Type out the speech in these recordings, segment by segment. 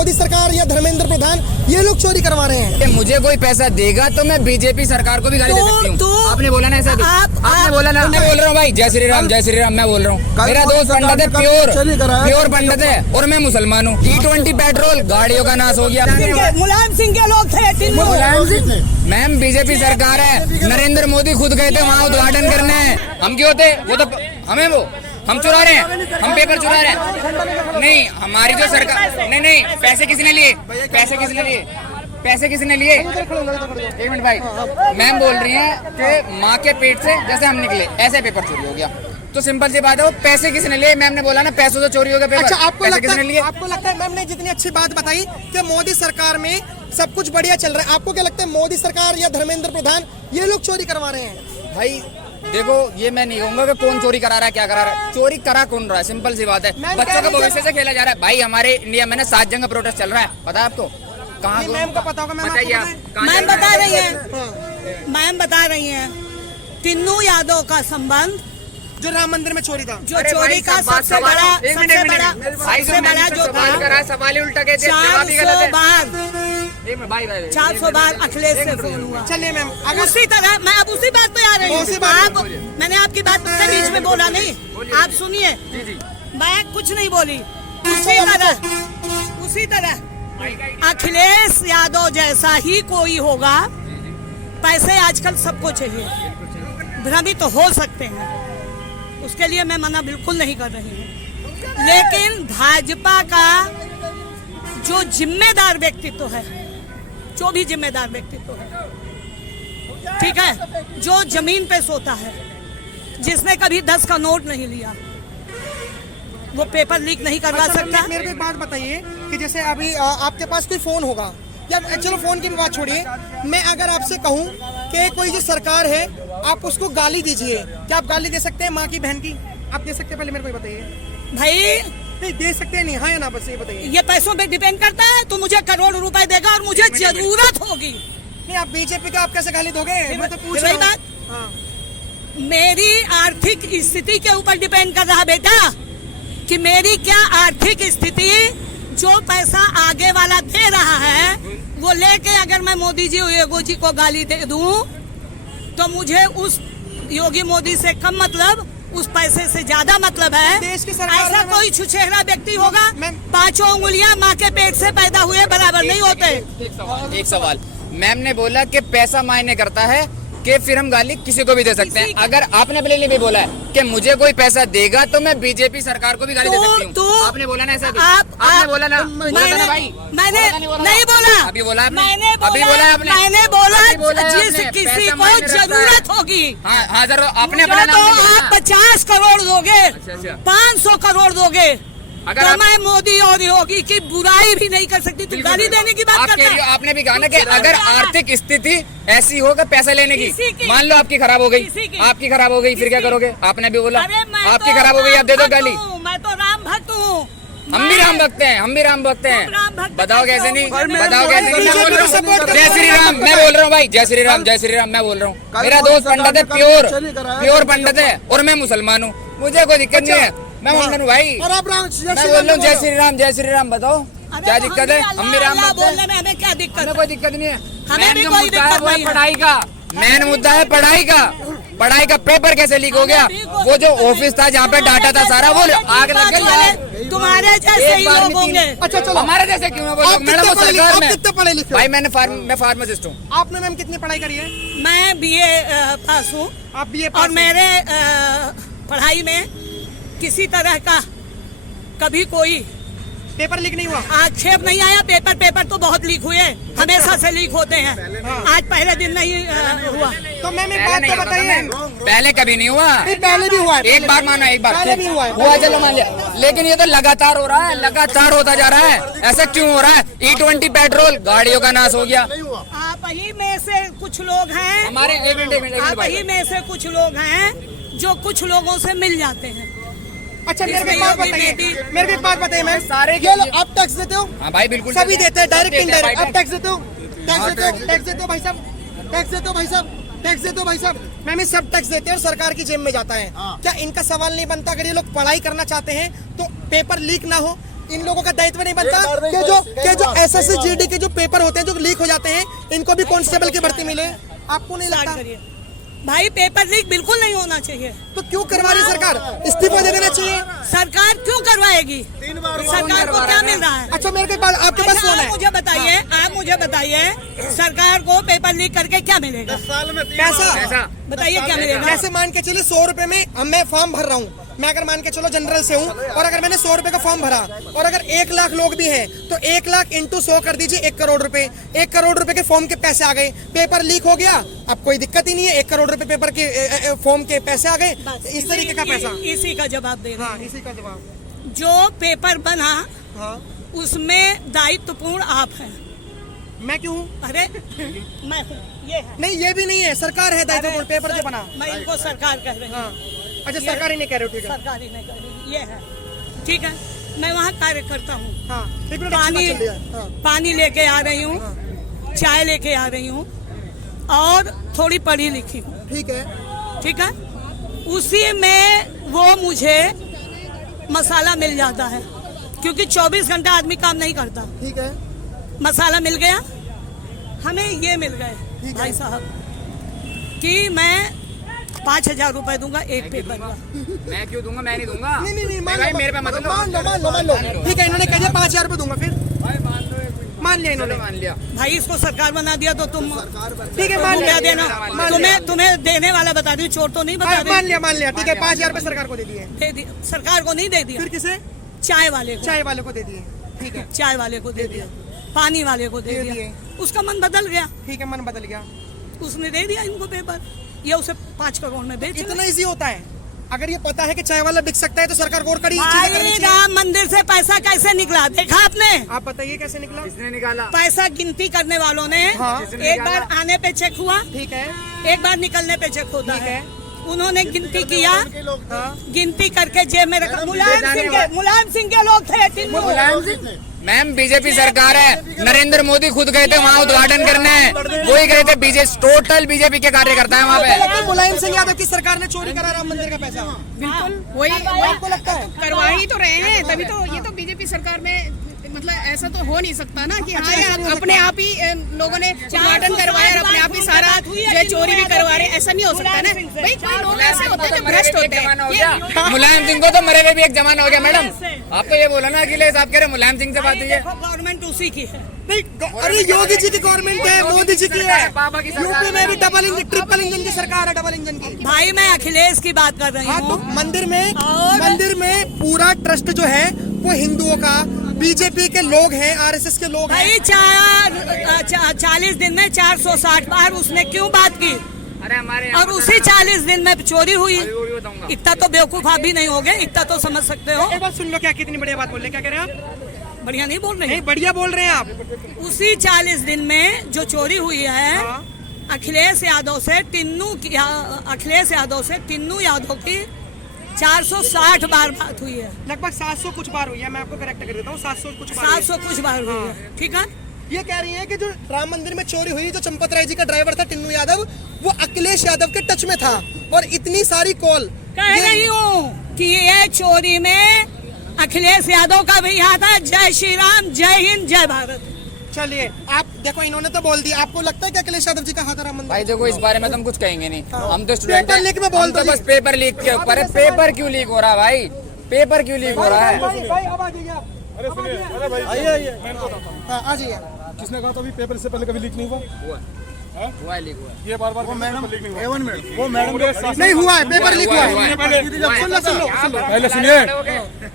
मोदी सरकार या धर्मेंद्र प्रधान ये लोग चोरी करवा रहे हैं। मुझे कोई पैसा देगा तो मैं बीजेपी सरकार को भी गाली दे सकती हूँ। आपने बोला ना ऐसा, आपने बोला ना। मैं बोल रहा हूँ भाई, जय श्री राम जय श्री राम। मैं बोल रहा हूँ, मेरा दोस्त पंडित है, प्योर पंडित है, और मैं मुसलमान हूँ। E20 पेट्रोल गाड़ियों का नाश हो गया। मुलायम सिंह के लोग थे। मैम बीजेपी सरकार है, नरेंद्र मोदी खुद गए थे वहाँ उद्घाटन करने। हम क्यों होते? वो तो हमें हम चुरा रहे हैं, हम पेपर चुरा रहे हैं। नहीं, हमारी जो सरकार नहीं पैसे किसने लिए? पैसे किसने लिए? पैसे किसने लिए? एक मिनट भाई, मैम बोल रही हैं कि माँ के पेट से जैसे हम निकले ऐसे पेपर चोरी हो गया। तो सिंपल सी बात है, वो पैसे किसने लिए? मैम ने बोला ना पैसों से चोरी हो गया पेपर। अच्छा, आपको लगता है मैम ने जितनी अच्छी बात बताई कि मोदी सरकार में सब कुछ बढ़िया चल रहा है, आपको क्या लगता है मोदी सरकार या धर्मेंद्र प्रधान ये लोग चोरी करवा रहे हैं? भाई देखो, ये मैं नहीं कहूंगा कि कौन चोरी करा रहा है, क्या करा रहा है। चोरी करा कौन रहा है? सिंपल सी बात है, बच्चों का भविष्य से खेला जा रहा है। भाई हमारे इंडिया में ना 7 जंग प्रोटेस्ट चल रहा है, पता है आपको? कहाँ मैम को पता होगा, बताइए आप। मैम बता रही है, मैम बता रही है, तीनों यादव का संबंध जो राम मंदिर में चोरी था, जो चोरी का सबसे बड़ा जो था, सवाल ही उल्टा कहते हैं। 400 बार अखिलेश से फोन हुआ। चलिए मैम, उसी तरह मैं अब उसी बात पे आ रही हूँ। मैंने आपकी बात के बीच में बोला नहीं, आप सुनिए, मैं कुछ नहीं बोली। उसी तरह अखिलेश यादव जैसा ही कोई होगा। पैसे आजकल सबको चाहिए, भ्रमित हो सकते हैं, उसके लिए मैं मना बिल्कुल नहीं कर रही हूँ। लेकिन भाजपा का जो जिम्मेदार व्यक्तित्व है, जो भी जिम्मेदार व्यक्तित्व है, ठीक है, जो जमीन पे सोता है, जिसने कभी 10 का नोट नहीं लिया, वो पेपर लीक नहीं करवा सकता। मेरे को एक बात बताइए कि जैसे अभी आपके पास कोई फोन होगा, या चलो फोन की भी बात छोड़िए, मैं अगर आपसे कहूँ कि कोई जो सरकार है आप उसको गाली दीजिए, क्या आप गाली दे सकते हैं? माँ की, बहन की आप दे सकते हैं? पहले मेरे को बताइए। भाई नहीं दे सकते हैं, नहीं, हाँ या ना, बस ये बताइए। ये पैसों पे डिपेंड करता है। तो मुझे करोड़ रुपए देगा और मुझे जरूरत होगी। नहीं, आप बीजेपी का आप कैसे गाली दोगे? मैं तो पूछ रही बात। मेरी आर्थिक स्थिति के ऊपर डिपेंड कर रहा बेटा, कि मेरी क्या आर्थिक स्थिति, जो पैसा आगे वाला दे रहा है वो लेके अगर मैं मोदी जी और योगी जी को गाली दे दूं तो मुझे उस योगी मोदी से कम मतलब, उस पैसे से ज्यादा मतलब है। देश की सरकार ऐसा कोई छुछेरा व्यक्ति होगा? 5 उंगलियां माँ के पेट से पैदा हुए बराबर नहीं होते। एक सवाल, मैम ने बोला कि पैसा मायने करता है, कि फिर हम गाली किसी को भी दे सकते हैं। अगर आपने पहले भी बोला है कि मुझे कोई पैसा देगा तो मैं बीजेपी सरकार को भी गाली दे सकती हूँ। आपने बोला ना ऐसा? आपने बोला ना? मैंने नहीं बोला, अभी बोला आपने, अभी बोला आपने, मैंने बोला जिस किसी को जरूरत होगी। हाँ जरूर, आपने अपना तो आप 50 करोड़ दोगे, 500 करोड़ दोगे, अगर तो मैं मोदी और योगी की बुराई भी नहीं कर सकती। तुम गाली देने की बात करते हो। आपने भी कहा ना कि अगर आर्थिक स्थिति ऐसी होगा पैसा लेने की, मान लो आपकी खराब हो गई, आपकी खराब हो गई, फिर क्या करोगे? आपने भी बोला आपकी खराब हो गई, आप दे दो गाली। मैं तो राम भक्त हूँ। हम भी राम भक्त हैं, हम भी राम भक्त हैं। बताओ कैसे नहीं, बताओ कैसे नहीं। मैं बोल रहा हूँ जय श्री राम, मैं बोल रहा हूँ भाई, जय श्री राम जय श्री राम। मैं बोल रहा हूँ, मेरा दोस्त पंडित है, प्योर पंडित है, और मैं मुसलमान हूँ, मुझे कोई दिक्कत नहीं है। मैं मुसलमान हूँ भाई, और आप राम, मैं बोल रहा हूँ जय श्री राम जय श्री राम। बताओ क्या दिक्कत है? हम भी राम भक्त हैं, हमें क्या दिक्कत? हमें कोई दिक्कत नहीं है। हमें भी जो कोई मुद्दा है दिक्कत वो है नहीं है। पढ़ाई का। मेन मुद्दा है पढ़ाई का। पढ़ाई का पेपर कैसे लीक हो गया? वो जो ऑफिस था जहाँ पे डाटा था सारा, वो आग लग गई। तुम्हारे जैसे ही लोग होंगे। अच्छा चलो, हमारे जैसे क्यों? मैडम वो सरकार में, कितने पढ़े लिखे? भाई मैं फार्मासिस्ट हूँ। आपने मैम कितनी पढ़ाई करी है? मैं BA पास हूँ। आप BA और मेरे पढ़ाई में किसी तरह का कभी कोई पेपर लीक नहीं हुआ, आक्षेप नहीं आया। पेपर तो बहुत लीक हुए, हमेशा से लीक होते हैं। आज पहले दिन नहीं हुआ। तो मैम एक बात तो बताइए, पहले कभी नहीं हुआ। पहले भी हुआ है, एक बार माना, एक बार पहले भी हुआ है, हुआ, चलो मान लिया। लेकिन ये तो लगातार हो रहा है, लगातार होता जा रहा है। ऐसा क्यों हो रहा है? E20 पेट्रोल गाड़ियों का नाश हो गया। आप ही में से कुछ लोग हैं, हमारे आप ही में से कुछ लोग हैं जो कुछ लोगों से मिल जाते हैं। अच्छा मेरे को एक बात बताइए मैम, सारे आप टैक्स देते हो? हाँ भाई बिल्कुल सभी देते हैं, डायरेक्ट इनडायरेक्ट। आप टैक्स देते हो? टैक्स देते हो भाई साहब, टैक्स देते हो भाई साहब, टैक्स देते हो भाई साहब। मैम ये सब टैक्स देते हैं और सरकार की जेब में जाता है। क्या इनका सवाल नहीं बनता, अगर ये लोग पढ़ाई करना चाहते हैं तो पेपर लीक ना हो इन लोगों का दायित्व नहीं बनता कि जो SSGD के जो पेपर होते हैं जो लीक हो जाते हैं इनको भी कांस्टेबल की भर्ती मिले? आपको नहीं स्टार्ट लगता? करिए भाई, पेपर लीक बिल्कुल नहीं होना चाहिए। तो क्यों करवा रही सरकार? इस्तीफा दे देना चाहिए। सरकार क्यों करवाएगी? सरकार को क्या मिल रहा है? अच्छा मेरे को आपके पास फोन आप है, मुझे बताइए सरकार को पेपर लीक करके क्या मिलेगा? पैसा बताइए क्या मिलेगा? जैसे मान के चलिए 100 रुपए में मैं फॉर्म भर रहा हूँ, मैं अगर मान के चलो जनरल से हूँ और अगर मैंने 100 रुपए का फॉर्म भरा और अगर 1 लाख लोग भी हैं तो 1 लाख इंटू 100 कर दीजिए 1 करोड़ रुपए। 1 करोड़ रुपए के फॉर्म के पैसे आ गए, पेपर लीक हो गया, अब कोई दिक्कत ही नहीं है, 1 करोड़ रुपए पेपर के फॉर्म के पैसे आ गए, इस तरीके का पैसा। इसी का जवाब दे रहा हाँ इसी का जवाब। हूं। जो पेपर बना हाँ उसमें दायित्वपूर्ण आप हैं। मैं क्यों? अरे मैं हूँ, ये है। नहीं ये भी नहीं है, सरकार है दायित्वपूर्ण पेपर जो बना। मैं इनको सरकार कह रही हूँ। हाँ अच्छा सरकार ही नहीं कह रहे हो, ठीक है। सरकार ही नहीं कह रही, ये है ठीक है। मैं वहाँ कार्य करता हूँ, हाँ एक मिनट, अच्छी बात चल रही है। हाँ पानी लेके आ रही हूँ, चाय लेके आ रही हूँ और थोड़ी पढ़ी लिखी हूँ, ठीक है। ठीक है। उसी में वो मुझे मसाला मिल जाता है क्योंकि 24 घंटा आदमी काम नहीं करता। ठीक है मसाला मिल गया, हमें ये मिल गए ठीक भाई है। साहब कि मैं 5,000 रुपए दूंगा एक पेपर का। मैं क्यों दूंगा? मैं नहीं दूंगा। नहीं मान भाई लो, मेरे पे मत लो। मान लो ठीक है, इन्होंने कह दिया 5,000 रुपए दूंगा, फिर मान लिया इन्होंने। मान लिया। भाई इसको सरकार बना दिया तो तुम ठीक है मान लिया, देना। तुम्हें देने वाला बता दी, चोर तो नहीं बता दी। मान लिया ठीक है, 5,000 रुपए सरकार को दे दिए, दे दिया, सरकार को नहीं दे दिया, फिर किसे? चाय वाले को, चाय वाले को दे दिए, ठीक है। चाय वाले को दे दिया, पानी वाले को दे दे दिया। दिए। उसका मन बदल गया, ठीक है मन बदल गया। उसने दे दिया इनको पेपर, ये उसे 5 करोड़ में बेच इतना इजी होता है? अगर ये पता है कि चाय वाला बिक सकता है तो सरकार को और कड़ी चीजें करनी भाई चाहिए। राम मंदिर से पैसा कैसे निकला देखा आपने? आप बताइए कैसे निकला? किसने निकाला? पैसा गिनती करने वालों ने, हाँ। एक बार आने पे चेक हुआ, ठीक है एक बार निकलने पे चेक होता ठीक है। है। उन्होंने गिनती किया, हाँ गिनती करके जेब में रखा। मुलायम सिंह के लोग थे टिल्लू। मैम बीजेपी सरकार है, नरेंद्र मोदी खुद गए थे वहाँ उद्घाटन करने, वही गए थे। टोटल बीजेपी के कार्यकर्ता है वहाँ पे। मुलायम सिंह यादव की सरकार ने चोरी करा राम मंदिर का पैसा, बिल्कुल वही आपको लगता है? करवा ही तो रहे हैं, तभी तो ये तो बीजेपी सरकार में मतलब ऐसा तो हो नहीं सकता ना कि हाँ यार अपने आप ही लोगों ने उद्घाटन करवाया और अपने आप ही सारा जो चोरी भी करवा रहे, ऐसा नहीं हो सकता ना भाई। कोई लोग ऐसे होते हैं जो भ्रष्ट होते हैं। मुलायम सिंह को तो मरे हुए भी एक जमाना हो गया। मैडम आपको ये बोला ना अखिलेश, आप कह रहे मुलायम सिंह से बात हुई है। गवर्नमेंट उसी की है। नहीं अरे योगी जी की गवर्नमेंट है, मोदी जी की है, यूपी में भी डबल इंजन ट्रिपल इंजन की सरकार है, डबल इंजन की। भाई मैं अखिलेश की बात कर रही हाँ तो हूँ। मंदिर में पूरा ट्रस्ट जो है वो हिंदुओं का, बीजेपी के लोग हैं, RSS के लोग हैं। भाई 40 दिन में 460 बार उसने क्यों बात की? अरे हमारे और उसी 40 दिन में चोरी हुई। बताऊंगा। इतना तो बेवकूफ आप भी नहीं होगे, इतना तो समझ सकते हो। एक बात सुन लो, क्या कितनी बढ़िया बात बोल रहे हैं, क्या कह रहे हैं आप? बढ़िया नहीं बोल रहे नहीं हैं। बढ़िया बोल रहे हैं आप। उसी 40 दिन में जो चोरी हुई है, हाँ। अखिलेश यादव से टिन्नू यादव की 460 बार बात हुई है। लगभग 700 कुछ बार हुई है, मैं आपको करेक्ट कर देता हूँ, 700 कुछ बार हुई है। 700 कुछ बार हुई है, ठीक है। ये कह रही है कि जो राम मंदिर में चोरी हुई, जो चंपत राय जी का ड्राइवर था टिन्नू यादव, वो अखिलेश यादव के टच में था और इतनी सारी कॉल कह रही हूँ कि ये चोरी में अखिलेश यादव का भी हाथ है। जय श्री राम, जय हिंद, जय भारत। चलिए आप देखो, इन्होंने तो बोल दिया, आपको लगता है कि अखिलेश यादव जी का हाथ है राम मंदिर? भाई देखो इस बारे में तो हम कुछ कहेंगे नहीं, हम तो स्टूडेंट पेपर लीक में बोल तो दो बस पेपर लीक के ऊपर है। पेपर क्यों लीक हो रहा है भाई? पेपर क्यों लीक हो रहा है? भाई अब आ जाइए आप। अरे सुनिए, अरे भाई आइए मैंने बताता हाँ आ जाइए। किसने कहा था अभी पेपर से पहले कभी लीक नहीं हुआ? हुआ है लीक हुआ है। ये बार-बार वो मैडम लीक नहीं हुआ। वो मैडम नहीं हुआ है, पेपर लीक हुआ है। पहले पहले सुनिए,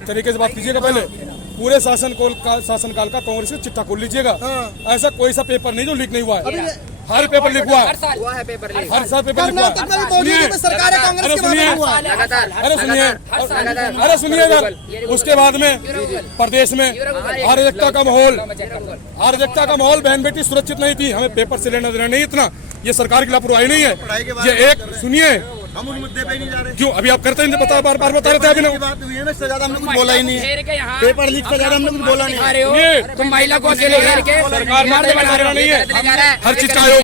तरीके से बात कीजिएगा। पहले पूरे शासनकाल का कांग्रेस का चिट्ठा खोल लीजिएगा। ऐसा कोई सा पेपर नहीं जो लीक नहीं हुआ है। हर पेपर लीक हुआ है, हर साल हुआ है पेपर लीक। हर साल पेपर लीक हुआ कर्नाटक में भी मोदी जी की सरकार है, कांग्रेस अरे के बाद में हुआ है। लगातार अरे सुनिए, अरे सुनिए इधर। उसके बाद में प्रदेश में अराजकता का माहौल, बहन बेटी सुरक्षित नहीं थी। हमें पेपर से लेना देना नहीं इतना, ये सरकार की लापरवाही नहीं है। ये एक सुनिए, हम उस मुद्दे पे ही नहीं जा रहे। क्यों अभी आप करते नहीं, बता बार बता रहे थे अभी ना। बात हुई है ना, इससे ज्यादा हमने कुछ बोला ही नहीं है। घेर के यहाँ पेपर लीक से ज्यादा हमने कुछ बोला नहीं है। आ रहे हो सुनिए, तुम महिला को अकेले घेर के सरकार मार बना रहा नहीं है। जा रहा है। हर चीज का आयोग